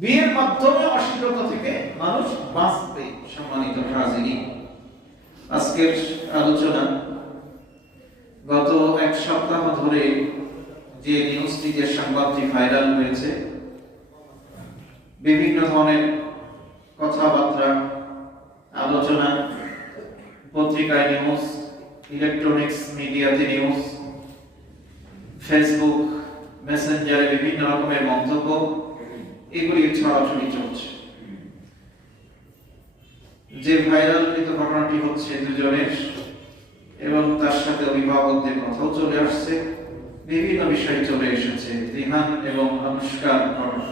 বিয়ের মাধ্যমে অশ্লীলতা থেকে মানুষ বাঁচবে। সম্মানিত হাজিরিন, আজকের আলোচনা গত এক সপ্তাহ ধরে যে নিউজটি, যে সংবাদটি ভাইরাল হয়েছে, বিভিন্ন ধরনের কথাবার্তা, আলোচনা, পত্রিকায় নিউজ, ইলেকট্রনিক্স মিডিয়াতে নিউজ, ফেসবুক মেসেঞ্জারে বিভিন্ন রকমের মন্তব্য, এগুলি ছড়াছড়ি চলছে। যে ভাইরালকৃত ঘটনাটি হচ্ছে দুজনের, এবং তার সাথে অভিভাবকদের কথাও চলে আসছে, বিভিন্ন বিষয় চলে এসেছে, রিহান এবং অনুষ্কার ঘটনা।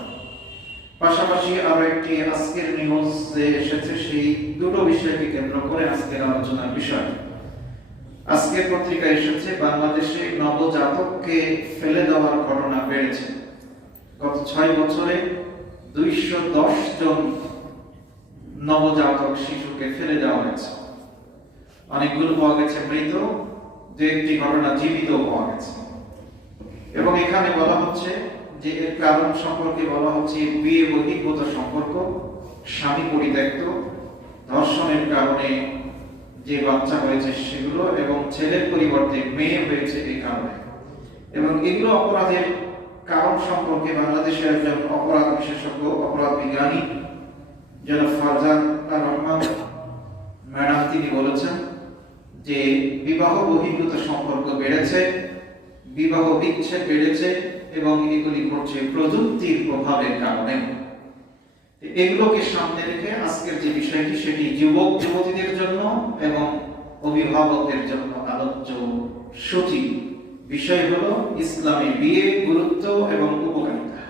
পাশাপাশি আরো একটি আজকের নিউজে এসেছে, সেই দুটো বিষয়কে কেন্দ্র করে আজকের আলোচনার বিষয়। আজকের পত্রিকায় এসেছে বাংলাদেশে নবজাতককে ফেলে দেওয়ার ঘটনা বেড়েছে। গত 6 বছরে 210 জন নবজাতক শিশুকে ফেলে দেওয়া হয়েছে। অনেকগুলো পাওয়া গেছে মৃত, দু একটি ঘটনা জীবিত পাওয়া গেছে। এবং এখানে বলা হচ্ছে যে এর কারণ সম্পর্কে বলা হচ্ছে বিয়ে বহির্ভূত সম্পর্ক, স্বামী পরিত্যক্ত, ধর্ষণের কারণে যে বাচ্চা হয়েছে সেগুলো, এবং ছেলের পরিবর্তে মেয়ে হয়েছে এই কারণে। এবং এগুলো অপরাধের কারণ সম্পর্কে বাংলাদেশের একজন অপরাধ বিশেষজ্ঞ, অপরাধ বিজ্ঞানী জনাব ফারজান রহমান ম্যাডাম, তিনি বলেছেন যে বিবাহ বহির্ভূত সম্পর্ক বেড়েছে, বিবাহ বিচ্ছেদ বেড়েছে, এবং এগুলি ঘটছে প্রযুক্তির প্রভাবের কারণে। এগুলোকে সামনে রেখে আজকের যে বিষয়টি, সেটি যুবক যুবতীদের জন্য এবং অভিভাবকদের জন্য আলোচ্য সূচি। বিষয় হলো ইসলামী বিয়ে, গুরুত্ব এবং উপকারিতা।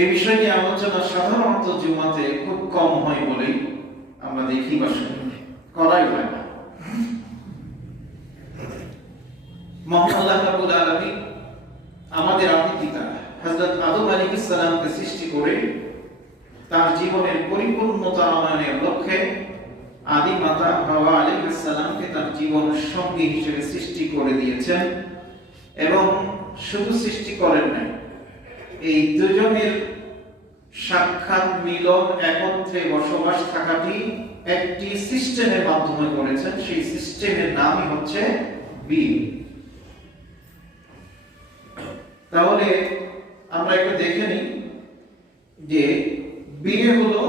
এই বিষয় নিয়ে আলোচনা সাধারণত জুমাতে খুব কম হয় বলেই আমরা দেখি বা শুনি, করাই হয় না। মহান আল্লাহ রাব্বুল আলামিন আমাদের আদি পিতা হযরত আদম আলাইহিস সালামকে সৃষ্টি করে তার জীবনের পরিপূর্ণতা আনয়নের লক্ষ্যে আদি মাতা হাওয়া আলাইহিস সালামকে তার জীবন সঙ্গী হিসেবে সৃষ্টি করে দিয়েছেন। এবং শুধু সৃষ্টি করেন নাই, এই দুজনের সাক্ষাৎ, মিলন, একত্রে বসবাস থাকাটি একটি সিস্টেমের মাধ্যমে করেছেন। সেই সিস্টেমের নামই হচ্ছে বিয়ে। তাহলে আমরা একটু দেখে নিই যে বিয়ে হলো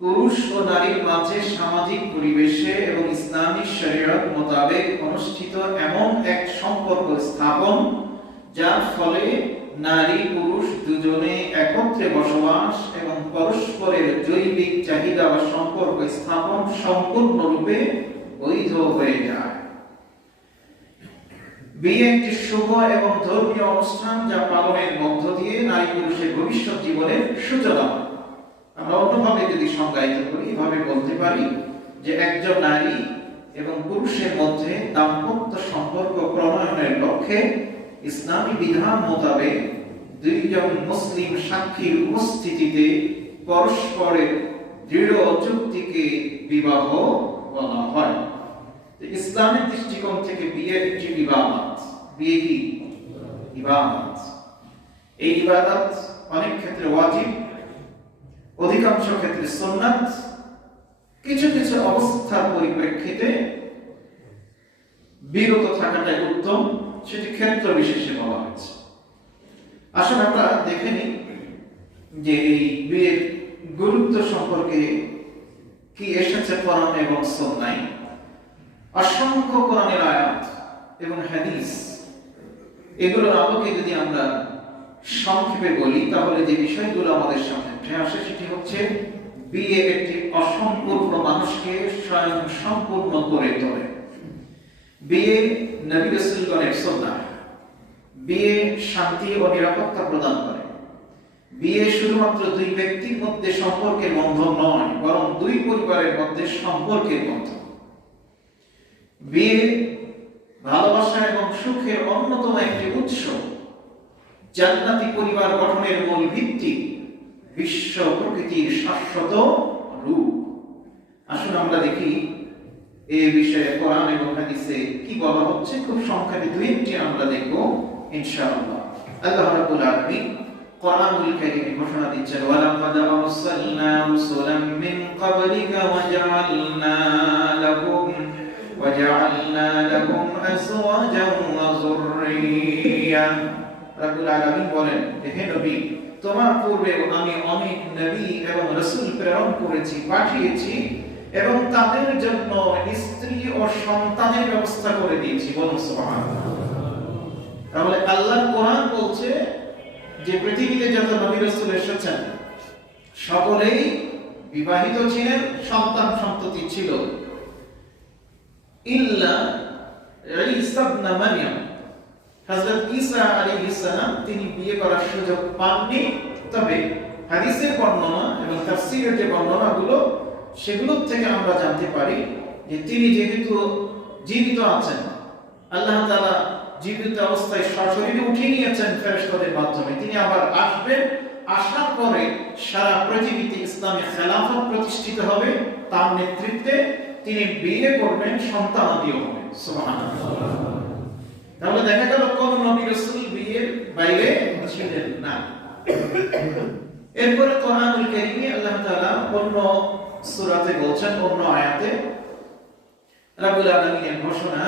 পুরুষ ও নারীর মাঝে সামাজিক পরিবেশে এবং ইসলামী শরীয়ত মোতাবেক অনুষ্ঠিত এমন এক সম্পর্ক স্থাপন, যার ফলে নারী পুরুষ দুজনে একত্রে বসবাস এবং পরস্পরের জৈবিক চাহিদা বা সম্পর্ক স্থাপন সম্পূর্ণরূপে বৈধ হয়ে যায়। বিয়ে একটি শুভ এবং ধর্মীয় অনুষ্ঠান, যা পালনের মধ্য দিয়ে নারী পুরুষের ভবিষ্যৎ জীবনের সূচনা। আমরা অন্যভাবে যদি সংজ্ঞায়িত করি, এভাবে বলতে পারি যে একজন নারী এবং পুরুষের মধ্যে দাম্পত্য সম্পর্ক প্রণয়নের লক্ষ্যে ইসলামী বিধান মোতাবেক দুইজন মুসলিম সাক্ষীর উপস্থিতিতে পরস্পরের দৃঢ় চুক্তিকে বিবাহ বলা হয়। ইসলামের দৃষ্টিকোণ থেকে বিয়ে একটি ইবাদত। বিয়ে কি ইবাদত? এই ইবাদত অনেক ক্ষেত্রে ওয়াজিব, অধিকাংশ ক্ষেত্রে সুন্নাত, কিছু কিছু অবস্থার পরিপ্রেক্ষিতে বিরত থাকাটাই উত্তম, সেটি ক্ষেত্র বিশেষে বলা হয়েছে। আসলে আমরা দেখে নিই যে এই বিয়ের গুরুত্ব সম্পর্কে কি এসেছে কোরআন এবং সুন্নাহয়। অসংখ্য কোরআনের আয়াত এবং হাদিস, এগুলোর আলোকে যদি আমরা সংক্ষেপে বলি, তাহলে যে বিষয়গুলো আমাদের সামনে উঠে আসে সেটি হচ্ছে বিয়ে একটি অসম্পূর্ণ মানুষকে স্বয়ং সম্পূর্ণ করে তোলে। বিয়ে নবী রাসূলগণের সুন্নাহ। বিয়ে শান্তি ও নিরাপত্তা প্রদান করে। বিয়ে শুধুমাত্র দুই ব্যক্তির মধ্যে সম্পর্কের বন্ধন নয়, বরং দুই পরিবারের মধ্যে সম্পর্কের বন্ধন। বিয়ে ভালোবাসা এবং সুখের অন্যতম একটি উৎস। জান্নাতি পরিবার গঠনের মূল ভিত্তি, বিশ্ব প্রকৃতির শাশ্বত রূপ। আসুন আমরা দেখি এই বিষয়ে কোরআন এবং হাদিসে কি বলা হচ্ছে। খুব সংক্ষেপে দুই একটি আমরা দেখব ইনশাআল্লাহ। আল্লাহ রাব্বুল আলামিন কোরআনুল কারীমে ঘোষণা দিচ্ছেন ওয়ালাকাদ আরসালনা রাসূলাম মিন ক্বাবলিকা ওয়াজআলনা লাকুম আজওয়াজান ওয়া যুররিয়া। রাব্বুল আলামিন বলেন, হে নবী, তোমার পূর্বে আমি অনেক নবী এবং রাসূল প্রেরণ করেছি, পাঠিয়েছি এবং তাদের জন্য স্ত্রী ও সন্তানের ব্যবস্থা করে দিয়েছি। বলুন সুবহানাল্লাহ। তাহলে আল্লাহর কোরআন বলছে যে পৃথিবীতে যত নবী রাসূল এসেছেন সকলেই বিবাহিত ছিলেন, সন্তান সন্ততি ছিল, ইল্লা ঈসা ইবনে মারইয়াম। হযরত ঈসা আলাইহিস সালাম তিনি বিয়ে করার সুযোগ পাননি। তবে হাদিসের বর্ণনা এবং তাফসীরের যে বর্ণনাগুলো সেগুলো থেকে আমরা জানতে পারি যে তিনি যেহেতু জীবিত আছেন, আল্লাহ তাআলা জীবিত অবস্থায় সশরীরে উঠিয়ে নিয়েছেন ফেরেশতাদের মাধ্যমে, তিনি আবার আসবেন, আসার পরে সারা পৃথিবীতে ইসলামী খেলাফত প্রতিষ্ঠিত হবে, তার নেতৃত্বে তিনি বিয়ে করবেন, সন্তানাদিও হবে। সুবহানাল্লাহ। তাহলে দেখা গেল কোন নবী রাসূল বিয়ের বাইরে ছিলেন না। এরপরে কোরআনুল কারীমে আল্লাহ তাআলা অন্য সূরাতে বলছেন, অন্য আয়াতে রাব্বুল আলামিনের ঘোষণা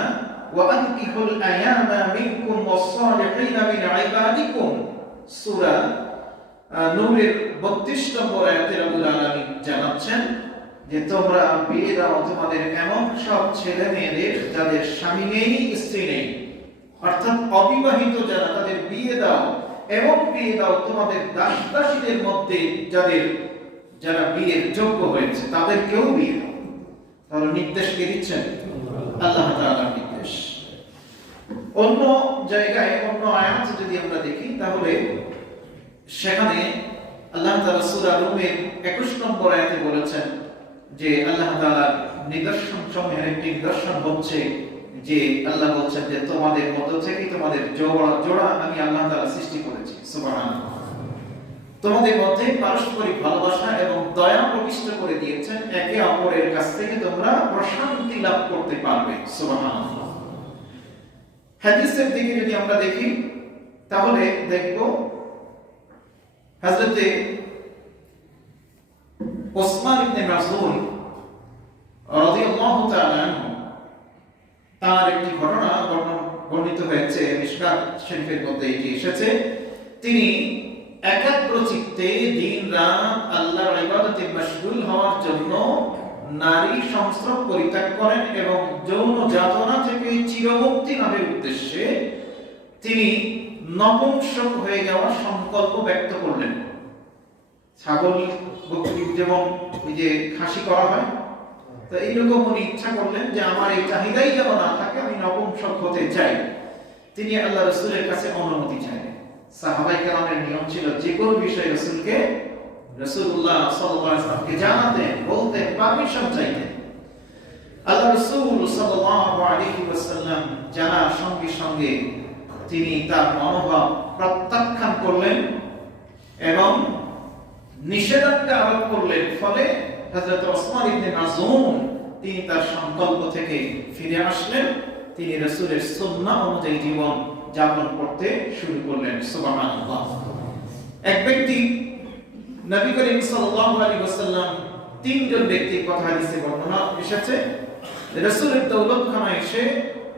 ওয়াআনকিহুল আয়ামা মিনকুম ওয়াস-সালিহিনা মিন ইবাদিকুম। সূরা নূরের 32 নম্বর আয়াতে রাব্বুল আলামিন জানাচ্ছেন যে তোমরা বিয়ে দাও তোমাদের এমন সব ছেলে মেয়েদের যাদের স্বামী নেই, স্ত্রী নেই, অর্থাৎ অবিবাহিত যারা, তাদের বিয়ে দাও, এবং বিয়ে দাও তোমাদের দাস দাসীদের মধ্যে যারা বিয়ের যোগ্য হয়েছে তাদেরকেও বিয়ে দাও। তাহলে নির্দেশ কে দিচ্ছেন? আল্লাহ তাআলার নির্দেশ। অন্য জায়গায় অন্য আয়াত যদি আমরা দেখি তাহলে সেখানে আল্লাহ তাআলা সূরা রুমের 21 নম্বর আয়াতে বলেছেন যে আল্লাহ তাআলার নিদর্শন সমূহের একটি নিদর্শন হচ্ছে যে আল্লাহ বলছেন যে তোমাদের মধ্য থেকে তোমাদের জোড়া আমি আল্লাহ তাআলা সৃষ্টি করেছি। সুবহানাল্লাহ। তোমাদের মধ্যে পারস্পরিক ভালোবাসা এবং দয়া প্রবিষ্ট করে দিয়েছেন, একে অপরের কাছ থেকে তোমরা প্রশান্তি লাভ করতে পারবে। সুবহানাল্লাহ। হাদিসের দিকে যদি আমরা দেখি তাহলে দেখব হযরতে ওসমান ইবনে মাযউন রাদিয়াল্লাহু তাআলা আনহু তার একটি ঘটনা বর্ণিত হয়েছে মিশকাত শরীফের মধ্যে এটি এসেছে। তিনি একাগ্র চিত্তে দিন রাত আল্লাহর ইবাদতে মশগুল হওয়ার জন্য নারী সংস্রব পরিত্যাগ করেন এবং যৌন যাতনা থেকে চিরমুক্তি লাভের উদ্দেশ্যে তিনি নপুংসক হয়ে যাওয়ার সংকল্প ব্যক্ত করলেন। ছাগল বকরি যেমন ওই যে খাসি করা হয়, তো এইরকম উনি ইচ্ছা করলেন যে আমার এই চাহিদাই যেন না থাকে, আমি নপুংসক হতে চাই। তিনি আল্লাহ রাসূলের কাছে অনুমতি চাইলেন। সাহাবায়ে কেরামের নিয়ম ছিল যে কোনো বিষয়ে রাসূলুল্লাহ সাল্লাল্লাহু আলাইহি ওয়াসাল্লামকে জানাতেন, বলতেন, পারমিশন চাইতেন। আল্লাহ রাসূল সাল্লাল্লাহু আলাইহি ওয়াসাল্লাম জানার সঙ্গে সঙ্গে তিনি তার মনোভাব প্রত্যাখ্যান করলেন এবং নিষেধাজ্ঞা আরোপ করলেন। ফলে হযরত ওসমান ইবনে মাযউন তিনি তার সংকল্প থেকে ফিরে আসলেন, তিনি রাসূলের সুন্নাহ অনুযায়ী জীবন যাপন করতে শুরু করলেন। সুবহানাল্লাহ। এক ব্যক্তি নবী করিম সাল্লাল্লাহু আলাইহি ওয়াসাল্লাম তিনজন ব্যক্তির কথা হাদিসে বর্ণনা এসেছে। রাসূলের দৌলতখানায় এসে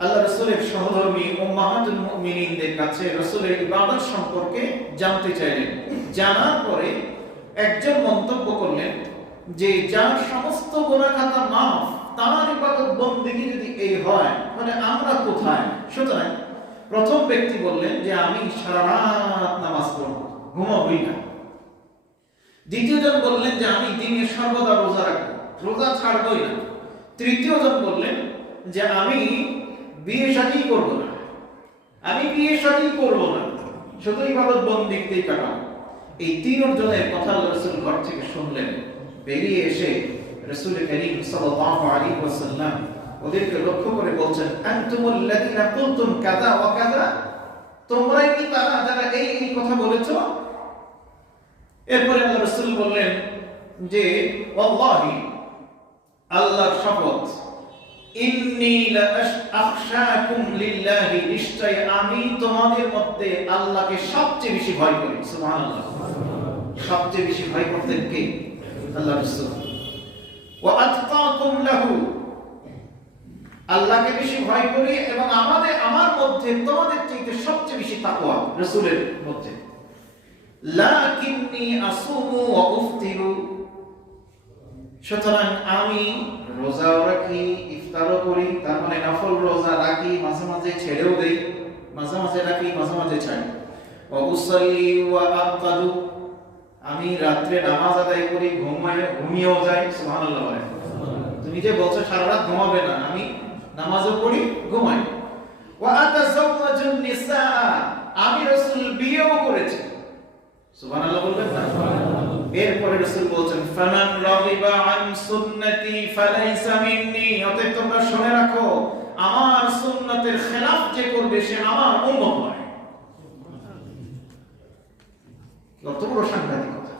আল্লাহ রাসূলের সহধর্মী উম্মাহাতুল মুমিনিনদের কাছে রাসূলের ইবাদত সম্পর্কে জানতে চাইলেন। জানার পরে একজন মন্তব্য করলেন যে যার সমস্ত গুনাহ খাতা মাফ, তার ইবাদত বন্দেগী যদি এই হয় তাহলে আমরা কোথায়? সুতরাং প্রথম ব্যক্তি বললেন যে আমি সারা রাত নামাজ পড়ব, ঘুমাবই না। দ্বিতীয়জন বললেন যে আমি দিনে সর্বদা রোজা রাখবো, রোজা ছাড়বই না। তৃতীয়জন বললেন যে আমি বিয়ে শাদী করব না, শুধু ইবাদত বন্দেগীতেই কাটাবো। এই তিনজনের কথা রাসূল ঘর থেকে শুনলেন। বেরিয়ে এসে রাসূল করিম সাল্লাল্লাহু আলাইহি ওয়াসাল্লাম ওদেরকে লক্ষ্য করে বলছেন, আনতুমুল লাযিনা কুলতুম কাযা ওয়া কাযা, তোমরাই কি তারা যারা এই কথা বলেছো? এরপরে আল্লাহ রাসূল বললেন যে ওয়াল্লাহি, আল্লাহর শপথ, ইন্নী লা আখশাকুম লিল্লাহি, নিশ্চয় আমি তোমাদের মধ্যে আল্লাহকে সবচেয়ে বেশি ভয় করি। সুবহানাল্লাহ। সবচেয়ে বেশি ভয় করতেন কে? আল্লাহ রাসূল। ওয়া আতকাকুম লাহু, আল্লাহকে বেশি ভয় করি এবং আমার মধ্যে তোমাদের চাইতে সবচেয়ে বেশি তাকওয়া রাসূলের মধ্যে। লাকিন্নী আসুমু ওয়া উফতিরু, সুতরাং আমি রোজাও রাখি, ইফতারও করি, তার মানে নফল রোজা রাখি, মাঝে মাঝে ছেড়েও দেই, মাঝে মাঝে রাখি, মাঝে মাঝে ছাড়ি। ওয়া উসাল্লি ওয়া আরকাদু, আমি রাত্রে নামাজ আদায় করি, ঘুমিয়েও যাই। সুবহানাল্লাহ। তুমি যে বলছো সারা রাত ঘুমাবে না, আমি নামাজও পড়ি, ঘুমাই। ওয়া আতাযাওয়াজুন নিসা, আমি রাসূল বিয়েও করেছি। সুবহানাল্লাহ বলবেন না? এরপরে রাসূল বলেন ফামান রাগিবা আন সুন্নতি ফালাইসা মিন্নি, অতএব তোমরা শুনে রাখো, আমার সুন্নতের খেলাফ যে করবে সে আমার উম্মত নয়। কত বড় সাংঘাতিক কথা!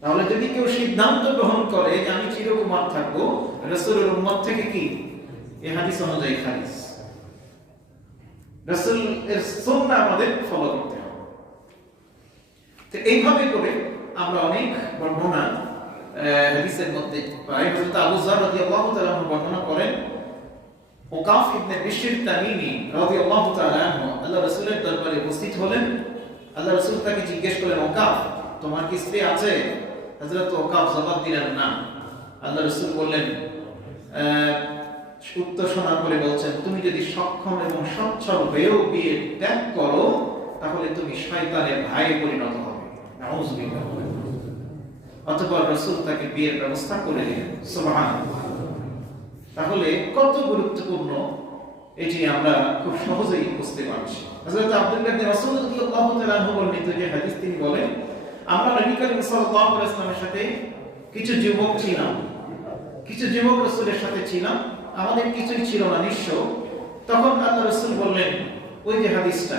তাহলে যদি কেউ সিদ্ধান্ত গ্রহণ করে যে আমি চিরকুমার থাকবো, রাসূলের উম্মত থেকে কি এই হাদিস অনুযায়ী খারিজ। রাসূলের সুন্নাহ আমাদের ফলো করতে হবে। তো এইভাবে করে আমরা অনেক বর্ণনা হাদিসের মধ্যে পাই। হযরত আবু যর রাদিয়াল্লাহু তাআলা বর্ণনা করেন, ওকাফ ইবনে বিশর তামিমি রাদিয়াল্লাহু তাআলা আল্লাহ রাসূলের দরবারে উপস্থিত হলেন। আল্লাহ রাসূল তাকে জিজ্ঞেস করলেন, ওকাফ তোমার কি স্ত্রী আছে? হযরত ওকাফ জবাব দিলেন না। আল্লাহ রাসূল বললেন, উত্তর শোনার পরে বলছেন, তুমি যদি সক্ষম এবং সচ্ছল হয়েও বিয়ে ত্যাগ করো তাহলে তুমি শয়তানের ভাইয়ে পরিণত হবে। নাউযুবিল্লাহ। অতঃপর রাসূল তাকে বিয়ের ব্যবস্থা করে দিলেন। সুবহানাল্লাহ। তাহলে কত গুরুত্বপূর্ণ এটি আমরা খুব সহজেই বুঝতে পারছি। হযরত আব্দুল্লাহ ইবনে মাসউদ রাদিয়াল্লাহু তাআলা আনহু বর্ণিত যে হাদিস, তিনি বলেন, আমরা নবী করিম সাল্লাল্লাহু আলাইহি ওয়াসাল্লামের সাথে কিছু যুবক ছিলাম, কিছু যুবক রাসূলের সাথে ছিলাম, আমাদের কিছুই ছিল না, নিঃস্ব। তখন আল্লাহ রাসূল বললেন, ওই যে হাদিসটা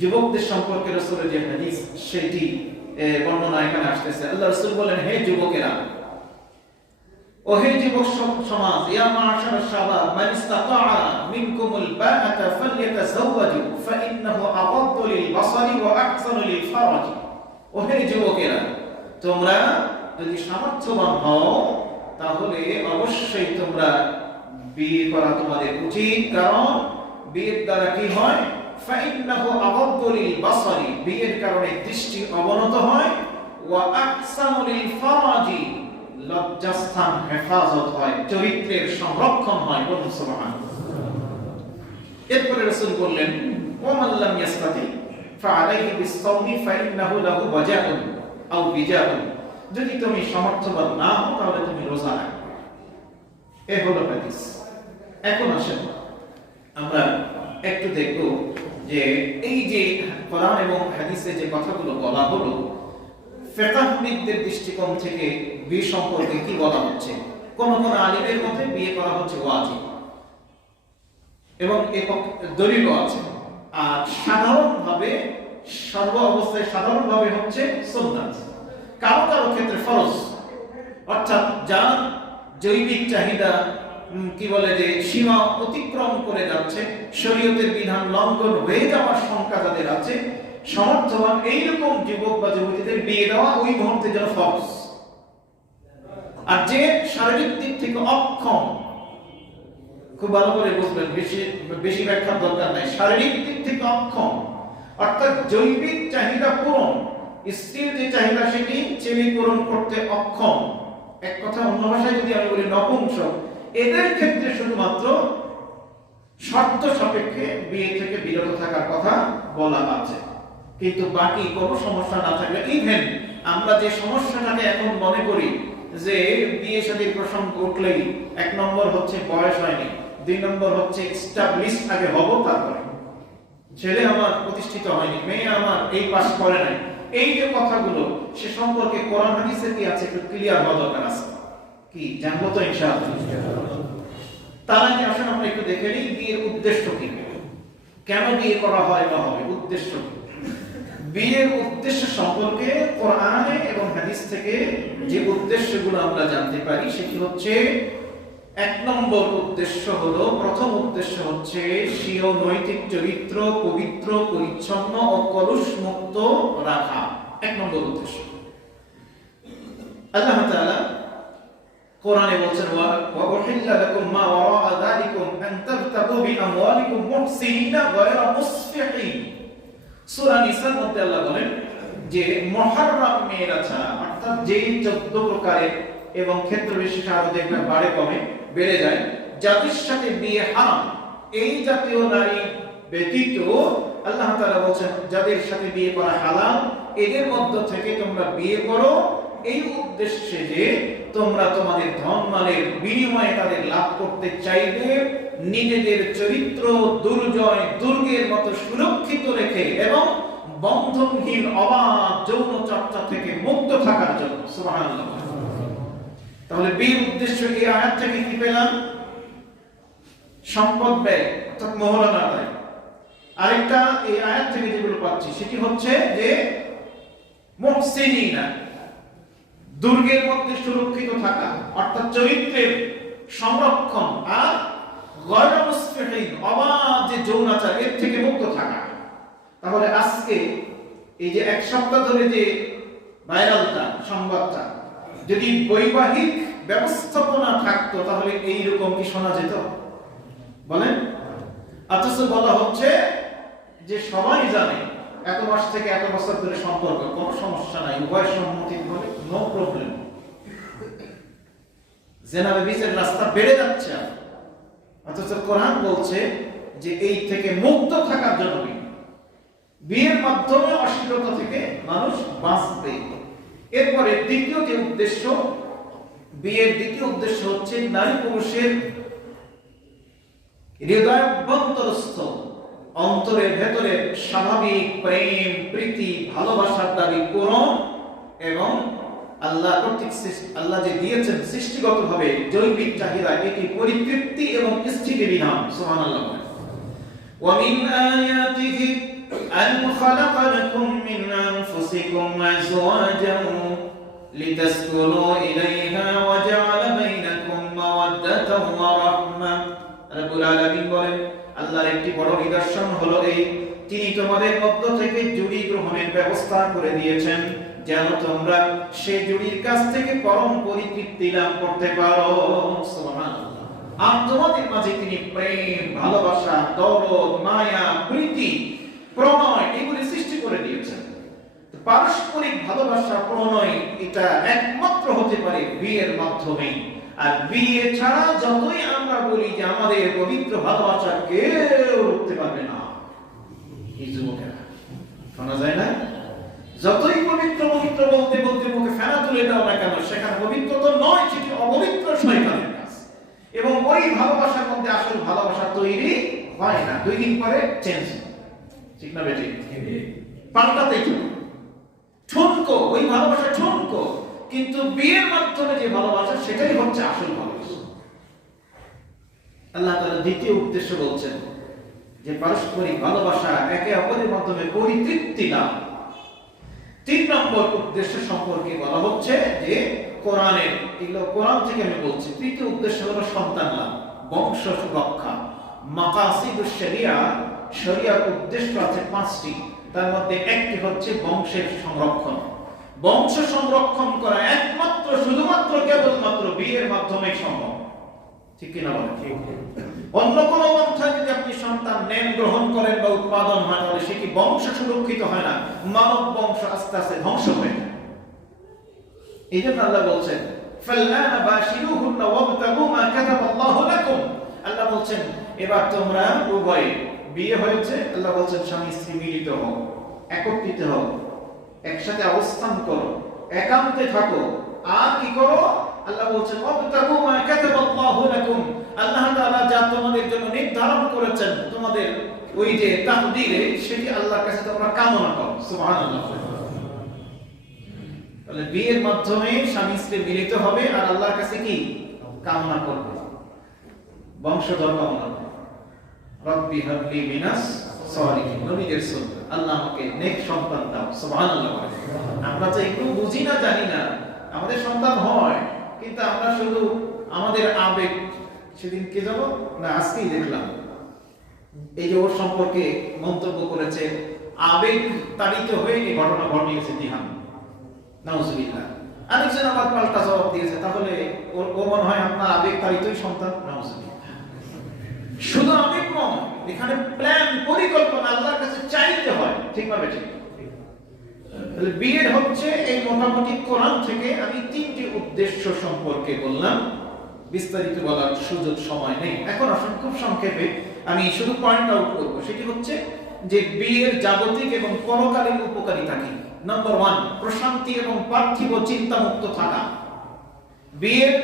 যুবকদের সম্পর্কে রাসূলের যে হাদিস, সেটি বর্ণনা এখানে আসতেছে। আল্লাহ রাসূল বলেন, হে যুবকেরা, ও হে যুবক সমাজ, ইয়া মা'শারাশ শাবাব মান ইসতাতা'a মিনকুমুল বা'আতা ফালইয়াতাযাওয়াজু ফাইন্নাহু আগাদ্দু লিল বাসারি ওয়া আহসানু লিল ফারাজ। ও হে যুবকেরা, তোমরা যদি সামর্থ্যবান হও তাহলে অবশ্যই তোমরা বিয়ে করা তোমাদের উচিত, কারণ বিয়ের দ্বারা কি হয়? ফাইন্নাহু আগাদ্দু লিল বাসারি, বিয়ের কারণে দৃষ্টি অবনত হয়, ওয়া আহসানু লিল ফারাজি, লজ্জাস্থান হেফাজত হয়, চরিত্রের সংরক্ষণ হয়। বলুন সুবহানাল্লাহ। এরপরে রাসূল বললেন, ওয়া মান লাম ইয়াস্তাতি ফাআলাইহি বিস-সাওমি ফাইন্নাহু লাহু ওয়াজাউন আও বিজাউন, যদি তুমি সমর্থবান না হও তাহলে তুমি রোজা রাখো। এই হলো হাদিস। এখন আসেন আমরা একটু দেখব যে এই যে কোরআন এবং হাদিসে যে কথাগুলো বলা হলো, ফিকহবিদদের দৃষ্টিকোণ থেকে বিয়ে সম্পর্কে কি বলা হচ্ছে। কোন কোন আলিমের মধ্যে বিয়ে করা হচ্ছে ওয়াজিব এবং দলিলও আছে, আর সাধারণভাবে সর্ব অবস্থায় সাধারণভাবে হচ্ছে সুন্নাত, কারো কারো ক্ষেত্রে ফরজ। অর্থাৎ যার জৈবিক চাহিদা কি বলে যে সীমা অতিক্রম করে যাচ্ছে, শরীয়তের বিধান লঙ্ঘন হয়ে যাওয়ার শঙ্কা যাদের আছে, সমর্থবান এইরকম যুবক বা যুবতীদের বিয়ে দেওয়া ওই মুহূর্তে যেন ফরজ। আর যে শারীরিক দিক থেকে অক্ষম, খুব ভালো করে বুঝবেন, বেশি ব্যাখ্যার দরকার নাই, শারীরিক দিক থেকে অক্ষম অর্থাৎ জৈবিক চাহিদা পূরণ, স্ত্রীর যে চাহিদা সেটি ছেলে পূরণ করতে অক্ষম, এক কথা অন্য ভাষায় যদি আমি বলি নপুংসক, এদের ক্ষেত্রে শুধুমাত্র শর্ত সাপেক্ষে বিয়ে থেকে বিরত থাকার কথা বলা আছে। কিন্তু বাকি কোনো সমস্যা না থাকলে, ইভেন আমরা যে সমস্যাটাকে এখন মনে করি যে বিয়ে শাদীর প্রসঙ্গ উঠলেই এক নম্বর হচ্ছে বয়স হয়নি, দুই নম্বর হচ্ছে এস্টাবলিশ আগে হব, তারপরে ছেলে আমার প্রতিষ্ঠিত হয়নি, মেয়ে আমার এই পাস করে নাই, এই যে কথাগুলো, সে সম্পর্কে কোরআন হাদিসে কি আছে একটু ক্লিয়ার হওয়া দরকার আছে। কি জানবো তো ইনশাআল্লাহ। তার আগে আসুন আমরা একটু দেখে নিই বিয়ের উদ্দেশ্য কি, কেন বিয়ে করা হয় বা হবে, উদ্দেশ্য কি। বিয়ের উদ্দেশ্য সম্পর্কে কোরআনে এবং হাদিস থেকে যে উদ্দেশ্যগুলো আমরা জানতে পারি সেটি হচ্ছে এক নম্বর উদ্দেশ্য হলো, প্রথম উদ্দেশ্য হচ্ছে স্বীয় নৈতিক চরিত্র পবিত্র পরিচ্ছন্ন ও কলুষ মুক্ত রাখা। এক নম্বর উদ্দেশ্য। আল্লাহ তাআলা কোরআনে বলছেন, ওয়া উহিল্লা লাকুম মা ওয়ারা'a যালিকুম আন তাবতাগু বিআমওয়ালিকুম মুহসিনিনা গায়রা মুসফিহিন। সূরা নিসার মধ্যে আল্লাহ বলেন যে মুহাররম মেয়েরা ছাড়া, অর্থাৎ যে 14 প্রকারের এবং ক্ষেত্র বিশেষে আরো দেখবেন বাড়ে কমে বেড়ে যায়, যাদের সাথে বিয়ে হারাম, এই জাতীয় নারী ব্যতীত আল্লাহ তাআলা বলেন যাদের সাথে বিয়ে করা হালাল, এদের মধ্য থেকে তোমরা বিয়ে করো, এই উদ্দেশ্যে যে তোমরা তোমাদের ধন মালের বিনিময়ে তাদের লাভ করতে চাইবে, নিজেদের চরিত্র দুর্জয় দুর্গের মতো সুরক্ষিত রেখে এবং বন্ধনহীন অবাধ যৌন চর্চা থেকে মুক্ত থাকার জন্য। সুবহানাল্লাহ। তাহলে বিয়ের উদ্দেশ্য এই আয়াত থেকে কি পেলাম? সম্পদ ব্যয় অর্থাৎ মোহর না দেয়। আরেকটা এই আয়াত থেকে যেগুলো পাচ্ছি সেটি হচ্ছে যে মুহসিনিনা, দুর্গের মধ্যে সুরক্ষিত থাকা অর্থাৎ চরিত্রের সংরক্ষণ, আর গায়রা মুসফিহিন, অবাধ যে যৌনাচার এর থেকে মুক্ত থাকা। তাহলে আজকে এই যে এক সপ্তাহ ধরে যে ভাইরালটা সংবাদটা, যদি বৈবাহিক ব্যবস্থাপনা থাকতো তাহলে এইরকম কি শোনা যেত? বলেন। অথচ বলা হচ্ছে যে সবাই জানে এত মাস থেকে এত বছর ধরে সম্পর্ক, কোনো সমস্যা নাই, উভয় সম্মতি বলে নো প্রবলেম। জেনাবে বিচারের রাস্তা বেড়ে যাচ্ছে, অথচ কোরআন বলছে যে এই থেকে মুক্ত থাকার জন্য বিয়ের মাধ্যমে অশ্লীলতা থেকে মানুষ বাঁচবে। এরপরে দ্বিতীয় যে উদ্দেশ্য, বিয়ের দ্বিতীয় উদ্দেশ্য হচ্ছে নারী পুরুষের হৃদয়াভ্যন্তরস্থ অন্তরের ভেতরে স্বাভাবিক প্রেম প্রীতি ভালোবাসার দাবি পূরণ এবং আল্লাহ কর্তৃক আল্লাহ যে দিয়েছেন সৃষ্টিগতভাবে জৈবিক চাহিদা, এটি পরিতৃপ্তি এবং স্থিতি বিধান। সুবহানাল্লাহ। ওয়া মিন আয়াতিহি আন খালাকা লাকুম মিন আনফুসিকুম আজওয়াজান লিতাসকুনু ইলাইহা ওয়া জাআলা বাইনাকুম মাওয়াদ্দাতান ওয়া রাহমা। রব্বুল আলামিন বলেন, আল্লাহর একটি বড় নিদর্শন হলো এই, তিনি তোমাদের মধ্য থেকে জুড়ি গ্রহণের ব্যবস্থা করে দিয়েছেন যেন তোমরা সেই জুড়ির কাছ থেকে পরম পরিতৃপ্তি লাভ করতে পারো। সুবহানাল্লাহ। আর তোমাদের মাঝে তিনি প্রেম ভালোবাসা দরদ মায়া প্রীতি প্রণয় এগুলি সৃষ্টি করে দিয়েছেন। পারস্পরিক ভালোবাসা প্রণয় এটা একমাত্র হতে পারে বিয়ের মাধ্যমে। আর বিয়ে ছাড়া যতই আমরা বলি যে আমাদের পবিত্র ভালোবাসা কেউ রুখতে পারবে না, এই যুবকেরা শোনা যায় না, যতই পবিত্র পবিত্র বলতে বলতে মুখে ফেনা তুলে দাও না কেন, সেখানে পবিত্র তো নয়, সেটি অপবিত্র শয়তানের কাজ। এবং ওই ভালোবাসার মধ্যে আসল ভালোবাসা তৈরি হয় না, 2 দিন পরে চেঞ্জ, ঠিক না বেটি? পাল্টাতেই ঠুনকো, ওই ভালোবাসা ঠুনকো। কিন্তু বিয়ের মাধ্যমে যে ভালোবাসা সেটাই হচ্ছে আসল ভালোবাসা। আল্লাহ তাআলা দ্বিতীয় উদ্দেশ্য বলছেন যে পারস্পরিক ভালোবাসা একে অপরের মাধ্যমে পরিতৃপ্তি লাভ। 3 নম্বর উদ্দেশ্য সম্পর্কে বলা হচ্ছে যে কোরআনের, এগুলো কোরআন থেকে আমি বলছি, তৃতীয় উদ্দেশ্য হলো সন্তান লাভ, বংশ রক্ষা। মাকাসিদুশ শরিয়া, শরিয়ার উদ্দেশ্য আছে 5টি, তার মধ্যে একটি হচ্ছে বংশের সংরক্ষণ। বংশ সংরক্ষণ করা একমাত্র শুধুমাত্র কেবলমাত্র বিয়ের মাধ্যমে সম্ভব, ঠিক কি না বলেন? অন্য কোন পন্থায় যদি আপনি সন্তান নেন, গ্রহণ করেন বা উৎপাদন হয়, তাহলে সেটি বংশ সুরক্ষিত হয় না, মানব বংশ আস্তে আস্তে ধ্বংস হয়ে যায়। এই জন্য আল্লাহ বলছেন ফাল্লানা বাশিরুহুন্না ওয়াবতাগু মা কাতাবাল্লাহু লাকুম। আল্লাহ বলছেন এবার তোমরা উভয় বিয়ে হয়েছে, আল্লাহ বলছেন স্বামী স্ত্রী মিলিত হও, একত্রিত হও, একসাথে অবস্থান করো, একান্তে থাকো, আর কি করো? আল্লাহ বলছেন ওয়াবতাগু মা কাতাবাল্লাহু লাকুম। আল্লাহ তাআলা যা তোমাদের জন্য নির্ধারণ করেছেন তোমাদের ওই যে তাকদীরে, সেটি আল্লাহর কাছে তোমরা কামনা করো। সুবহানাল্লাহ। তাহলে বিয়ের মাধ্যমে স্বামী স্ত্রী মিলিত হবে আর আল্লাহর কাছে কি কামনা করবে? বংশধর কামনা করবে। রব্বি হাবলি মিনাস সালিহিন, নবীদের সুন্নাহ, আল্লাহ আমাকে নেক সন্তান দাও। সুবহানাল্লাহ। আমরা তো একটু বুঝি না, জানি না, আমাদের সন্তান হয় কিন্তু আমরা শুধু আমাদের আবেগ সেদিন কে যাব না, আজকেই দেখলাম এই যে ওর সম্পর্কে মন্তব্য করেছে, আবেগ তাড়িত হয়ে এই ঘটনা ঘটিয়েছে জিহান, নাউজুবিল্লাহ। আরেকজন আবার পাল্টা জবাব দিয়েছে, তাহলে ও মনে হয় আপনার আবেগ তাড়িতই সন্তান, নাউজুবিল্লাহ। শুধু আবেগ নয়, এখানে প্ল্যান, পরিকল্পনা আল্লাহর কাছে চাইতে হয়, ঠিক ভাবে ঠিক। তাহলে বিয়ের হচ্ছে এই মোটামুটি কোরআন থেকে আমি 3টি উদ্দেশ্য সম্পর্কে বললাম, বিস্তারিত বলার সুযোগ সময় নেই। এখন আসুন খুব সংক্ষেপে আমি শুধু পয়েন্ট আউট করব, সেটি হচ্ছে যে বিয়ের জাগতিক এবং পরকালীন উপকারিতা কি। নাম্বার 1, প্রশান্তি এবং পার্থিব চিন্তা মুক্ত থাকা। বিয়ের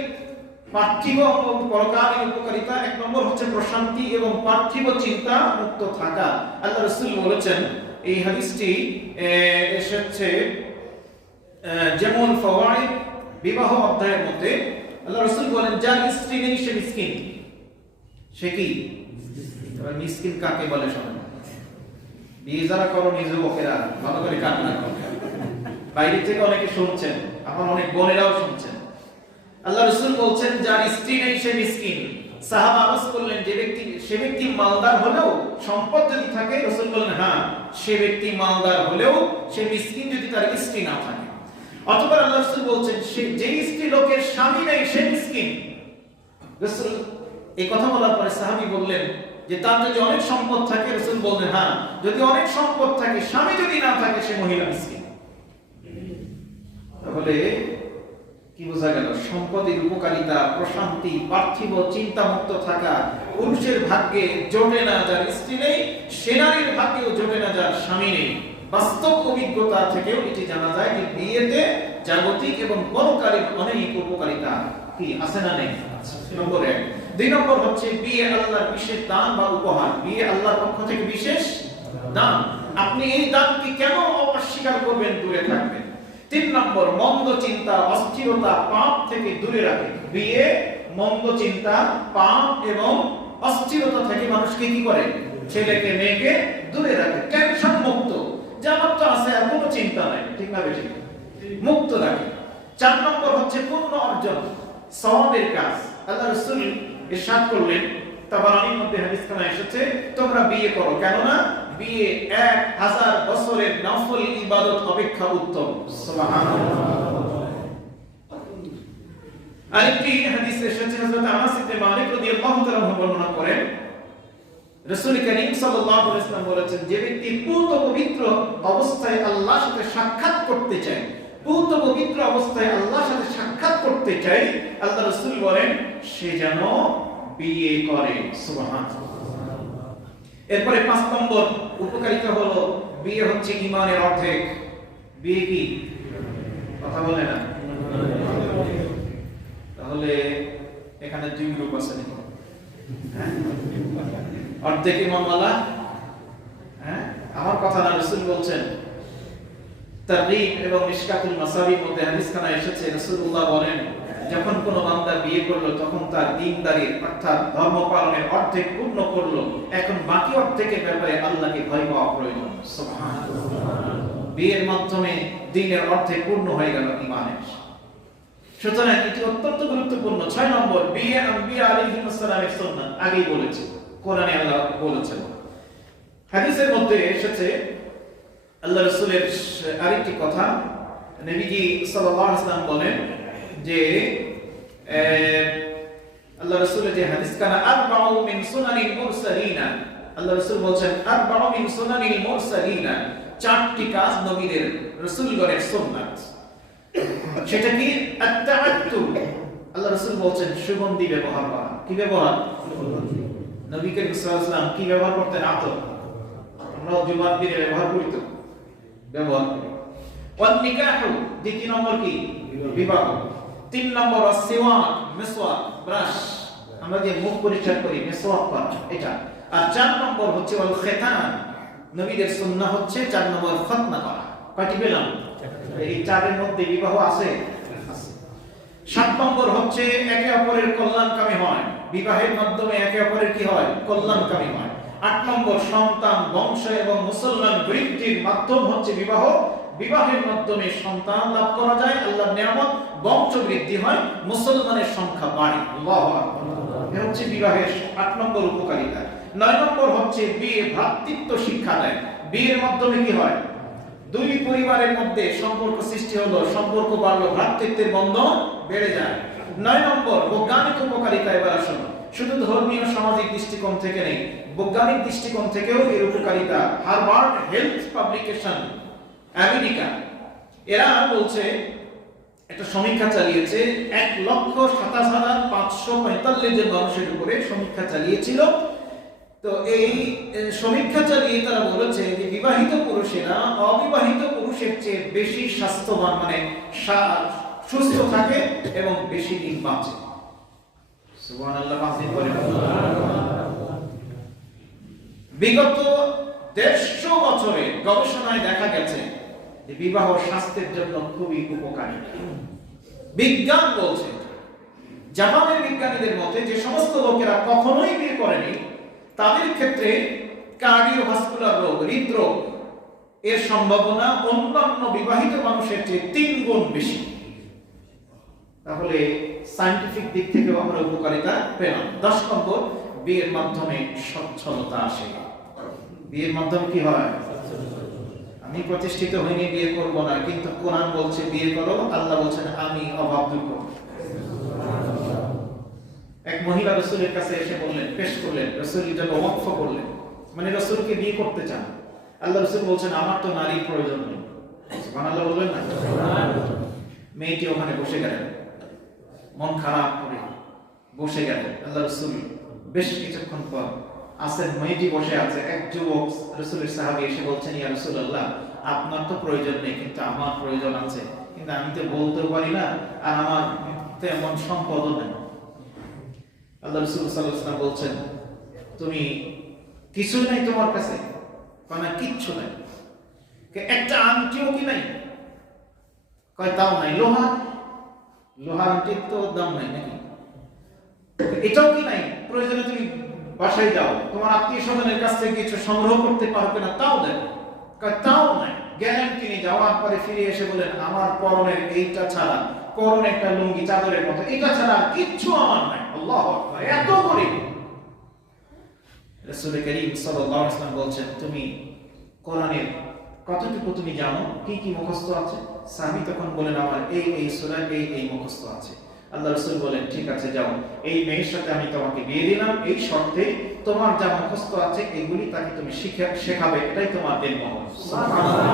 পার্থিব এবং পরকালীন উপকারিতা, 1 নম্বর হচ্ছে প্রশান্তি এবং পার্থিব চিন্তা মুক্ত থাকা। আল্লাহ রাসূল বলেছেন, এই হাদিসটি এসেছে জামুল ফাওয়াইদ বিবাহ অধ্যায়ের মধ্যে। আল্লাহ রাসূল বলেন, যার স্ত্রী নেই সে মিসকিন। সে কি? এবার মিসকিন কাকে বলে শোনেন। বিয়ে যারা করো নিজ যুবকেরা ভালো করে কান্না করো, বাইরে থেকে অনেকে শুনছেন, আমার অনেক বোনেরাও শুনছেন। আল্লাহ রাসূল বলছেন, যার স্ত্রী নেই সে মিসকিন। সাহাবা আরজ করলেন, সে ব্যক্তি মালদার হলেও, সম্পদ যদি থাকে, রাসূল বললেন হ্যাঁ, সে ব্যক্তি মালদার হলেও সে মিসকিন যদি তার স্ত্রী না থাকে। অথবা আল্লাহ রাসূল বলছেন, যে স্ত্রী লোকের স্বামী নেই সে মিসকিন। রাসূল এই কথা বলার পরে সাহাবী বললেন যে তার যদি অনেক সম্পদ থাকে, রাসূল বললেন হ্যাঁ, যদি অনেক সম্পদ থাকে, স্বামী যদি না থাকে, সে মহিলা মিসকিন। তাহলে কি বোঝা গেল? সম্পদের উপকারিতা, প্রশান্তি, পার্থিব চিন্তা মুক্ত থাকা। পুরুষের ভাগ্যে জোটে না যার স্ত্রী নেই, সে নারীর ভাগ্যেও জোটে না যার স্বামী নেই। বাস্তব অভিজ্ঞতা থেকেও এটি জানা যায় যে বিয়েতে জাগতিক এবং পরকালীন অনেক উপকারিতা কি আছে না নেই? নম্বর 1। 2 নম্বর হচ্ছে বিয়ে আল্লাহর বিশেষ দান বা উপহার। বিয়ে আল্লাহর পক্ষ থেকে বিশেষ দান, আপনি এই দানকে কেন অস্বীকার করবেন, দূরে থাকবেন। 3 নম্বর, মন্দ চিন্তা, অস্থিরতা, পাপ থেকে দূরে রাখে। বিয়ে মন্দ চিন্তা, পাপ এবং অস্থিরতা থেকে মানুষকে কি করে? ছেলেকে মেয়েকে দূরে রাখে, টেনশন মুক্ত। যেমন তো আছে, আর কোনো চিন্তা নাই, ঠিক না বেঠিক, মুক্ত রাখে। 4 নম্বর হচ্ছে পুণ্য অর্জন, সওয়াবের কাজ। আল্লাহ রাসূল ইরশাদ করলেন, তাবারানীর মধ্যে হাদিসখানা এসেছে, তোমরা বিয়ে করো, কেননা বিয়ে 1000 বছরের নফল ইবাদত অপেক্ষা উত্তম। সুবহানাল্লাহ। আরেকটি হাদিস এসেছে, হযরত আনাস ইবনে মালিক রাদিয়াল্লাহু তাআলা বর্ণনা করেন, রাসূল করিম সাল্লাল্লাহু আলাইহি ওয়াসাল্লাম বলেছেন, যে ব্যক্তি পূত পবিত্র অবস্থায় আল্লাহর সাথে সাক্ষাৎ করতে চায়, পূত পবিত্র অবস্থায় আল্লাহর সাথে সাক্ষাৎ করতে চায়, আল্লাহ রাসূল বলেন সে যেন বিয়ে করে। সুবহানাল্লাহ। এরপরে 5 নম্বর উপকারিতা হলো, বিয়ে হচ্ছে ঈমানের অর্ধেক। বিয়ে কি? কথা বলে না। তাহলে এখানে 2 গ্রুপ আছে নাকি? অর্ধেক ঈমানওয়ালা, হ্যাঁ, আমার কথা না, রাসূল বলছেন। তারগীব এবং মিশকাতুল মাসাবির মধ্যে হাদিসখানা এসেছে, রাসূলুল্লাহ বলেন, যখন কোন বান্দা বিয়ে করলো, তখন তার দ্বীনদারির অর্থাৎ ধর্ম পালনের অর্ধেক পূর্ণ করলো, এখন বাকি অর্ধেকের ব্যাপারে আল্লাহকে ভয় পাওয়া প্রয়োজন। সুবহানাল্লাহ। বিয়ের মাধ্যমে দ্বীনের অর্ধেক পূর্ণ হয়ে গেল ঈমানের। সুতরাং এটি অত্যন্ত গুরুত্বপূর্ণ। 6 নম্বর, বিয়ে আম্বিয়া আলাইহিস সালামের সুন্নাত। আগেই বলেছি, কোরআনে আল্লাহ বলেছেন। হাদিসের মধ্যে এসেছে আল্লাহ রাসূলের আরেকটি কথা, নবীজি সাল্লাল্লাহু আলাইহি ওয়াসাল্লাম বলেন যে আল্লাহ রাসূলের যে হাদিস কানা আরবাউ মিন সুনানিল মুরসালিনা, আল্লাহ রাসূল বলেন আরবাউ মিন সুনানিল মুরসালিনা, 4টি কাজ নবীদের, রাসূলগণের সুন্নাত। সেটা কি? আত-তাআত্তুব। আল্লাহ রাসূল বলেন সুগন্ধি ব্যবহার করা। কি ব্যবহার? নবী করিম সাল্লাল্লাহু আলাইহি ওয়াসাল্লাম কি ব্যবহার করতেন? আতর। আমরা জুমার দিনে ব্যবহার করি তো, ব্যবহার করি। ওয়ান নিকাহু, 2 নম্বর কি? বিবাহ। 3 নম্বর সিওয়াক, মিসওয়াক, ব্রাশ, আমরা যে মুখ পরিষ্কার করি, মিসওয়াক করা, এটা। আর 4 নম্বর হচ্ছে ওয়াল খিতান, নবীদের সুন্নাহ হচ্ছে 4 নম্বর খতনা করা। কয়টি পেলাম? এই 4 এর মধ্যে বিবাহ আছে। 7 নম্বর হচ্ছে একে অপরের কল্যাণকামী হয়, বিবাহের মাধ্যমে একে অপরের কি হয়? কল্যাণকামী হয়। 8 নম্বর সন্তান, বংশ এবং মুসলমান বৃদ্ধির মাধ্যম হচ্ছে বিবাহ। বিবাহের মাধ্যমে সন্তান লাভ করা যায়, আল্লাহর নিয়ামত, বংশ বৃদ্ধি হয়, মুসলমানের সংখ্যা বাড়ে। আল্লাহু আকবার। এটা হচ্ছে বিবাহের 8 নম্বর উপকারিতা। 9 নম্বর হচ্ছে বিয়ে ভ্রাতৃত্ব শিক্ষা দেয়। বিয়ের মাধ্যমে কি হয়? দুই পরিবারের মধ্যে সম্পর্ক সৃষ্টি হলো, সম্পর্ক বাড়লো, ভ্রাতৃত্বের বন্ধন বেড়ে যায়। 9 নম্বর বৈজ্ঞানিক উপকারিতা। এবার আসুন, শুধু ধর্মীয় সামাজিক দৃষ্টিকোণ থেকে নেই, বৈজ্ঞানিক দৃষ্টিকোণ থেকেও এর উপকারিতা। হার্ভার্ড হেলথ পাবলিকেশন আমেরিকা, এরা বলছে, একটা সমীক্ষা চালিয়েছে, 1,27,545 জন মানুষের উপরে সমীক্ষা চালিয়েছিল। তো এই সমীক্ষা চালিয়ে তারা বলেছে যে বিবাহিত পুরুষেরা অবিবাহিত পুরুষের চেয়ে বেশি স্বাস্থ্যবান, মানে সুস্থ থাকে এবং বেশি দিন বাঁচে। সুবহানাল্লাহ। বিগত 150 বছরে গবেষণায় দেখা গেছে যে বিবাহ স্বাস্থ্যের জন্য খুবই উপকারী। বিজ্ঞান বলছে, জাপানের বিজ্ঞানীদের মতে যে সমস্ত লোকেরা কখনোই বিয়ে করেনি তাদের ক্ষেত্রে কার্ডিওভাস্কুলার রোগ, হৃদরোগ এর সম্ভাবনা অন্যান্য বিবাহিত মানুষের চেয়ে 3 গুণ বেশি। তাহলে সায়েন্টিফিক দিক থেকেও আমরা উপকারিতা পেলাম। 10 নম্বর, বিয়ের মাধ্যমে সচ্ছলতা আসে। বিয়ের মাধ্যমে কি হয়? আমি প্রতিষ্ঠিত হইনি, বিয়ে করব না, কিন্তু কোরআন বলছে বিয়ে করো, আল্লাহ বলছেন আমি অভাব দূর করব। এক মহিলা রাসূলের কাছে এসে বললেন, পেশ করলেন, রাসূলের জন্য ওয়াকফ করলেন, মানে রাসূলকে বিয়ে করতে চান। আল্লাহ রাসূল বলছেন আমার তো নারীর প্রয়োজন নেই। সুবহানাল্লাহ বললেন না? মেয়েটি ওখানে বসে গেলেন, মন খারাপ করে বসে গেলেন। আল্লাহ রাসূল বেশ কিছুক্ষণ পর আসেন, মেয়েটি বসে আছে, এক যুবক রাসূলের সাহাবী এসে বলছেন, ইয়া রাসূলুল্লাহ আপনার তো প্রয়োজন নেই, কিন্তু আমার প্রয়োজন আছে, কিন্তু আমি তো বলতে পারি না, আর আমার তেমন সম্পদও নেই। আল্লাহ রাসূল সাল্লাল্লাহু আলাইহি ওয়াসাল্লাম বলছেন তুমি কিছু নাই তোমার কাছে? না, কিচ্ছু নাই। একটা আংটিও কি নাই? কয় তাও নাই। লোহার আংটির তো দাম নাই নাকি? এটাও কি নাই? প্রয়োজনে তুমি বাসায় যাও, তোমার আত্মীয় স্বজনের কাছ থেকে কিছু সংগ্রহ করতে পারবে না, তাও দেবে। কয় তাও নাই। গেলেন তিনি, যাওয়ার পরে ফিরে এসে বলেন আমার পরনের এইটা ছাড়া, পরনে একটা লুঙ্গি চাদরের মতো, এটা ছাড়া কিচ্ছু আমার নাই। আল্লাহু আকবার, এত গরীব। রাসূল করিম সাল্লাল্লাহু আলাইহি ওয়াসাল্লাম বলছেন তুমি কোরআনের কতটুকু তুমি জানো, কি কি মুখস্থ আছে? সাহাবী তখন বলেন আমার এই সূরা এই মুখস্থ আছে। আল্লাহ রাসূল বলেন ঠিক আছে যাও, এই মেয়ের সাথে আমি তোমাকে বিয়ে দিলাম, এই শর্তে তোমার যা মুখস্থ আছে এগুলি তাকে তুমি শেখাবে, এটাই তোমার দেন। সুবহানাল্লাহ।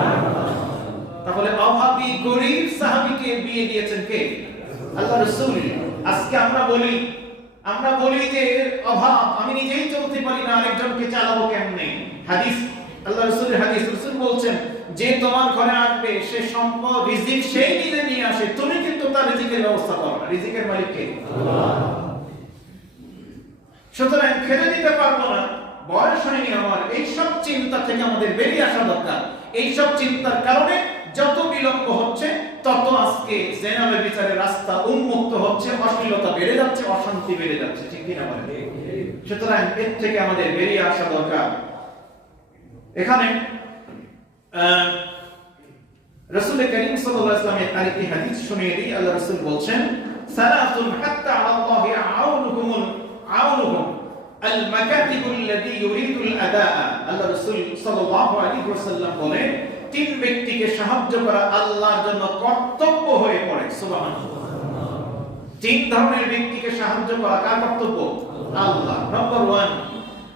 তাহলে অভাবী গরীব সাহাবীকে বিয়ে দিয়েছেন কে? আল্লাহ রাসূল। আজকে আমরা বলি যে অভাব, আমি নিজেই চলতে পারি না, আরেকজনকে চালাবো কেমনে? হাদিস, আল্লাহ রাসূলের হাদিস, রাসূল বলছেন যে তোমার ঘরে আসবে সে সম্পদ রিজিক সেই নিজে নিয়ে আসে, তুমি কিন্তু তার রিজিকের ব্যবস্থা করো না। রিজিকের মালিক কে? আল্লাহ। সুতরাং খেতে দিতে পারবো না, বয়স হয়নি আমার, এই সব চিন্তা থেকে আমাদের বেরিয়ে আসা দরকার। এই সব চিন্তার কারণে যত বিলম্ব হচ্ছে তত আজকে জেনারেল বিচারের রাস্তা উন্মুক্ত হচ্ছে, অশ্লীলতা বেড়ে যাচ্ছে, অশান্তি বেড়ে যাচ্ছে, ঠিক কি না বলেন? সুতরাং এর থেকে আমাদের বেরিয়ে আসা দরকার। এখানে রাসূল করিম সাল্লাল্লাহু আলাইহি ওয়াসাল্লামের আরেকটি হাদিস শুনিয়ে দিই। আল্লাহ রাসূল বলছেন সালাতুন হাত্তা আল্লাহি আউনুহুম আল মাকাতিবু আল্লাযী ইউরিদুল আদাআ। আল্লাহ রাসূল সাল্লাল্লাহু আলাইহি ওয়াসাল্লাম বলেন 3 ব্যক্তিকে সাহায্য করা আল্লাহর জন্য কর্তব্য হয়ে পড়ে। সুবহানাল্লাহ। 3 ধরনের ব্যক্তিকে সাহায্য করা কার কর্তব্য? আল্লাহ। নাম্বার 1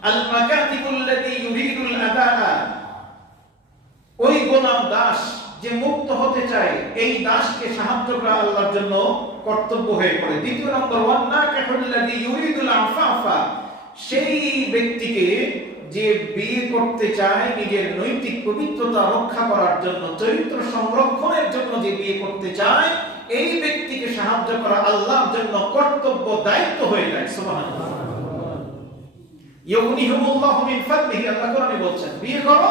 আল মাকাতিবু আল্লাযী ইউরিদুল আদাআ, ওই গোলাম দাস যে মুক্ত হতে চায়, এই দাসকে সাহায্য করা আল্লাহর জন্য কর্তব্য হয়ে পড়ে। দ্বিতীয় নম্বর ওয়ান্নাকাহুল্লাযী ইউরিদুল আফাফা, সেই ব্যক্তিকে যে বিয়ে করতে চায় নিজের নৈতিক পবিত্রতা রক্ষা করার জন্য, চরিত্র সংরক্ষণের জন্য যে বিয়ে করতে চায়, এই ব্যক্তিকে সাহায্য করা আল্লাহর জন্য কর্তব্য, দায়িত্ব হয়ে যায়। সুবহানাল্লাহ। ইউগনিহুমুল্লাহু মিন ফাদলিহি, আল্লাহ কোরআনে বলছেন বিয়ে করো,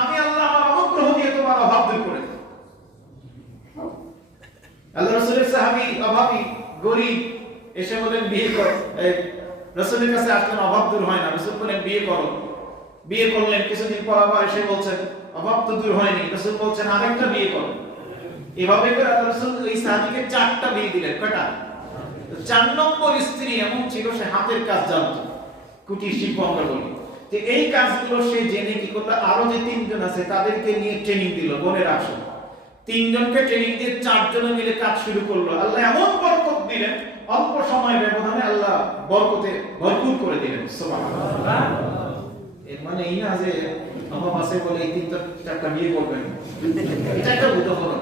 আমি আল্লাহ আমার অনুগ্রহ দিয়ে তোমার অভাব দূর করে দেব। আল্লাহ রাসূলের সাহাবী অভাবী গরীব এসে বলেন বিয়ে করো। রাসূলের কাছে আসলে অভাব দূর হয় না, রাসূল বলেন বিয়ে করো। বিয়ে করলেন, কিছুদিন পর আবার এসে বলছেন অভাব তো দূর হয়নি, রাসূল বলছেন আরেকটা বিয়ে করো। এভাবে করে আল্লাহ রাসূল এই সাহাবীকে 4টা বিয়ে দিলেন। কয়টা? 4 নম্বর স্ত্রী এমন ছিল, সে হাতের কাজ জানতো, কুটির শিল্প আমরা বলি। তো এই কাজগুলো সে জেনে কি করলো, আরো যে 3 জন আছে তাদেরকে নিয়ে ট্রেনিং দিল, বোনের আসো। 3 জনকে ট্রেনিং দিয়ে 4 জনে মিলে কাজ শুরু করলো। আল্লাহ এমন বরকত দিলেন, অল্প সময় ব্যবধানে আল্লাহ বরকতে ভরপুর করে দিলেন। সুবহানাল্লাহ। এর মানে এই না যে আমার মাসে বলে এই 3-4টা বিয়ে করবেন, এটা একটা উদাহরণ।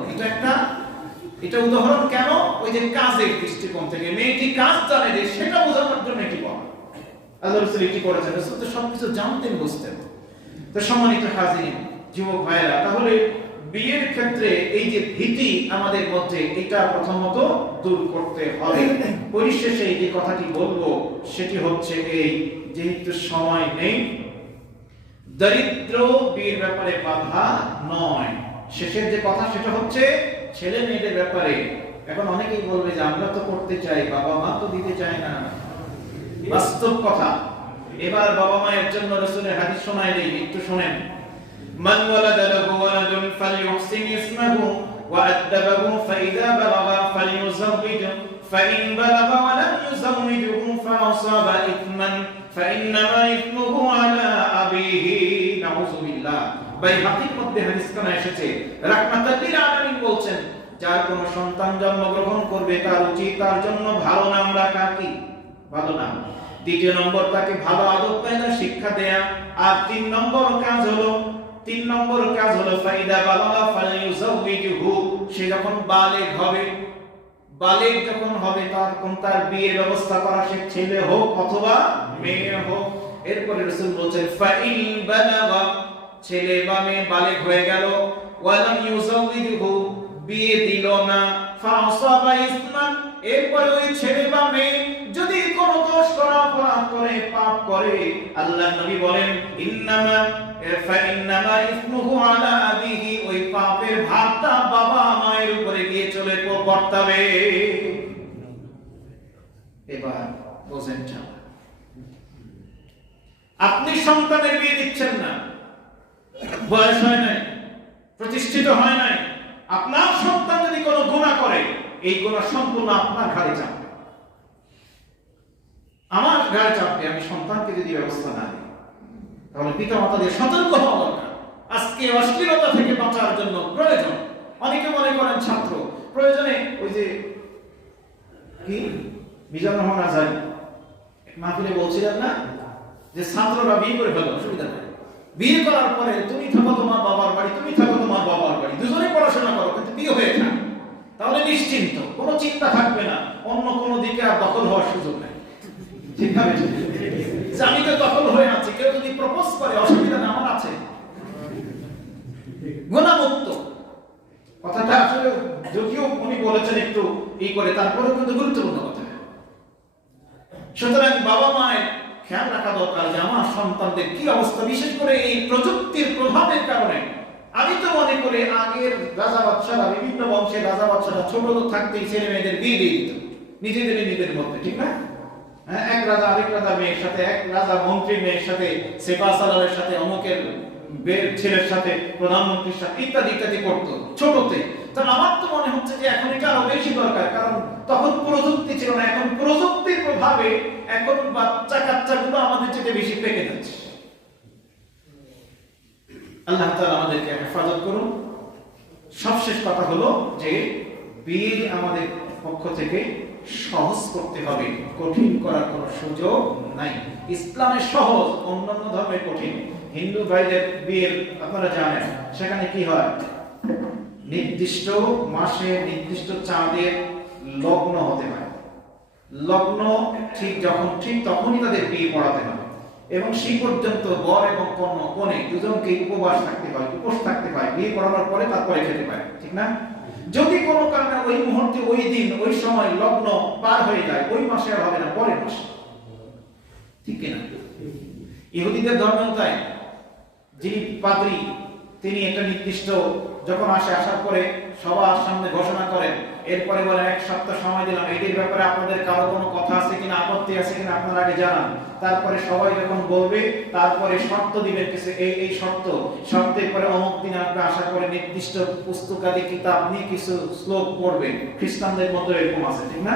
এটা উদাহরণ কেন? ওই যে কাজের দৃষ্টিকোণ থেকে মেয়েটি কাজ জানে যে সেটা বোঝানোর জন্য এটি বলা। আল্লাহ রাসূল কি করেছেন? রাসূল তো সবকিছু জানতেন, বুঝতেন। তো সম্মানিত হাজিরিন, যুবক ভাইরা, তাহলে বিয়ের ক্ষেত্রে এই যে ভীতি আমাদের মধ্যে, এটা প্রথমত দূর করতে হবে। পরিশেষে এই যে কথাটি বলবো সেটি হচ্ছে এই, যেহেতু সময় নেই, দরিদ্র বিয়ের ব্যাপারে বাধা নয়। শেষের যে কথা সেটা হচ্ছে ছেলে মেয়েদের ব্যাপারে। এখন অনেকেই বলবে যে আমরা তো করতে চাই, বাবা মা তো দিতে চায় না। বাস্তব কথা। এবার বাবা মায়ের জন্য রাসূলের হাদিস শোনায় দেই, একটু শুনেন। মান ওয়ালাদা লাহু ওয়ালাদুন ফালইউহসিন ইসমাহু ওয়া আদদাবাহু ফাইযা বালাগা ফালইউযাওবিজহু ফাইন বালাগা ওয়া লাম ইউযাওবিজহু ফাআসাবা ইথমান ফাইন্নামা ইথমুহু আলা আবিহি। নাউযুবিল্লাহ। বাইহাকির মধ্যে হাদিসখানা এসেছে, রাহমাতাল লিল আলামিন বলছেন, যার কোনো সন্তান জন্মগ্রহণ করবে তার উচিত তার জন্য ভালো নাম রাখা। কি ভালো নাম? দ্বিতীয় নম্বর, তাকে ভালো আদব কায়দা শিক্ষা দেয়া। আর 3 নম্বর কাজ হলো ফাইদা বালাগা ফালইউযাওবিজহু, সে যখন বালেগ যখন হবে তখন তার বিয়ের ব্যবস্থা করা, সে ছেলে হোক অথবা মেয়ে হোক। এরপরে রাসূল বলেন ফাইন বালাগা, ছেলে বা মেয়ে বালেগ হয়ে গেল, ওয়ালাম ইউযাওবিজহু, বিয়ে দিল না, ফাআসাবা ইসমান, এরপরে ওই ছেলে বা মেয়ে যদি কোনো দোষ করা, অপরাধ করে, পাপ করে, আল্লাহর নবী বলেন ফাইন্নামা ইসমুহু আলা আবিহি, ওই পাপের ভারটা বাবা মায়ের উপরে গিয়ে চলে পড়তাবে। এবার বোঝেন, আপনি সন্তানের বিয়ে দিচ্ছেন না, বয়স হয় নাই, প্রতিষ্ঠিত হয় নাই, আপনার সন্তান যদি কোনো গুনাহ করে, এই গুনাহ সম্পূর্ণ আপনার ঘাড়ে চাপবে, আমার ঘাড়ে চাপবে। আমি সন্তানকে যদি ব্যবস্থা না নিই, তাহলে পিতা মাতাদের সতর্ক হওয়া দরকার। আজকে অশ্লীলতা থেকে বাঁচার জন্য প্রয়োজন, অনেকে মনে করেন ছাত্র প্রয়োজনে ওই যে কি মিজানুর রহমান আজহারী মাহফিলে বলছিলেন না যে ছাত্ররা বিয়ে করে ফেলো, অসুবিধা নেই, বিয়ে করার পরে তুমি থাকো তোমার বাবার বাড়ি, তুমি থাকো তোমার বাবার বাড়ি, দুজনে পড়াশোনা করো, কিন্তু বিয়ে হয়ে যাক, তাহলে নিশ্চিন্ত, কোনো চিন্তা থাকবে না, অন্য কোনো দিকে আর দখল হওয়ার সুযোগ নেই। ঠিক না? আমি তো দখল হয়ে আছি, কেউ যদি প্রপোজ করে অসুবিধা না, আমার আছে, গুনাহমুক্ত। কথাটা আসলে যদিও উনি বলেছেন একটু করে, তারপরেও কিন্তু গুরুত্বপূর্ণ কথা। সুতরাং বাবা মায়ের খেয়াল রাখা দরকার যে আমার সন্তানদের কি অবস্থা, বিশেষ করে এই প্রযুক্তির প্রভাবের কারণে। আমি তো মনে করি আগের রাজা বাদশারা, বিভিন্ন বংশের রাজা বাদশারা ছোট থাকতেই ছেলে মেয়েদের বিয়ে দিয়ে দিত নিজেদের মধ্যে, ঠিক না? এক রাজা আরেক রাজা মেয়ের সাথে, এক রাজা মন্ত্রী মেয়ের সাথে, সেপা সালারের সাথে, অমুকের ছেলের সাথে, প্রধানমন্ত্রীর সাথে, ইত্যাদি ইত্যাদি করতো ছোটতে। তাহলে আমার তো মনে হচ্ছে যে এখন এটা আরো বেশি দরকার, কারণ তখন প্রযুক্তি ছিল না। এখন প্রযুক্তির প্রভাবে এখন বাচ্চা কাচ্চাগুলো আমাদের চেয়ে বেশি পেকে যাচ্ছে। আল্লাহ তাআলা আমাদেরকে হেফাজত করুন। সবশেষ কথা হলো যে বিয়ে আমাদের পক্ষ থেকে সহজ করতে হবে, কঠিন করার কোনো সুযোগ নাই। ইসলামে সহজ, অন্যান্য ধর্মের কঠিন। হিন্দু ভাইদের বিয়ের আপনারা জানেন, সেখানে কি হয়, নির্দিষ্ট মাসে নির্দিষ্ট চাঁদের লগ্ন হতে হয়, লগ্ন ঠিক যখন ঠিক তখনই তাদের বিয়ে পড়াতে হবে, এবং সেই পর্যন্ত বর এবং কনে দুজনকে উপবাস থাকতে হয়, উপোস থাকতে হয়, বিয়ে পড়ানোর পরে তারপরে খেতে পায়, ঠিক না? যদি কোনো কারণে ওই মুহূর্তে, ওই দিন, ওই সময় লগ্ন পার হয়ে যায়, ওই মাসে আর হবে না, পরের মাসে, ঠিক কিনা? ইহুদিদের ধর্মেও তাই। যিনি পাদ্রী, তিনি একটা নির্দিষ্ট যখন আসার পরে সবার সামনে ঘোষণা করেন, এরপরে বলেন 1 সপ্তাহ সময় দিলাম, এটির ব্যাপারে আপনাদের কারো কোনো কথা আছে কিনা, আপত্তি আছে কিনা আপনারা আগে জানান। তারপরে সবাই যখন বলবে, তারপরে শর্ত দিবেন কিছু, এই শর্তের পরে অমুক দিন আপনি আশা করে নির্দিষ্ট পুস্তকাদি কিতাব নিয়ে কিছু শ্লোক পড়বেন। খ্রিস্টানদের মধ্যে এরকম আছে, ঠিক না?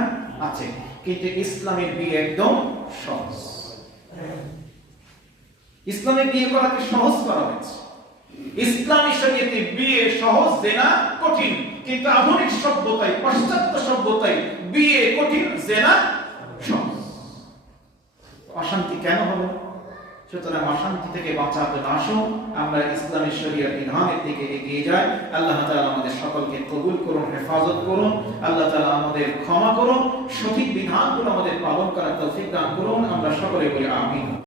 আছে। কিন্তু ইসলামের বিয়ে একদম সহজ। ইসলামে বিয়ে করাকে সহজ করা হয়েছে। ইসলামী শরীয়তে বিয়ে সহজ, জেনা কঠিন। কিন্তু আধুনিক সভ্যতায়, পাশ্চাত্য সভ্যতায় বিয়ে কঠিন, জেনা সহজ। অশান্তি কেন হলো? সুতরাং অশান্তি থেকে বাঁচার জন্য আসুন আমরা ইসলামী শরীয়ত বিধানের দিকে এগিয়ে যাই। আল্লাহ তাআলা আমাদের সকলকে কবুল করুন, হেফাজত করুন। আল্লাহ তাআলা আমাদের ক্ষমা করুন, সঠিক বিধানগুলো আমাদের পালন করার তৌফিক দান করুন। আমরা সকলে বলি আমিন।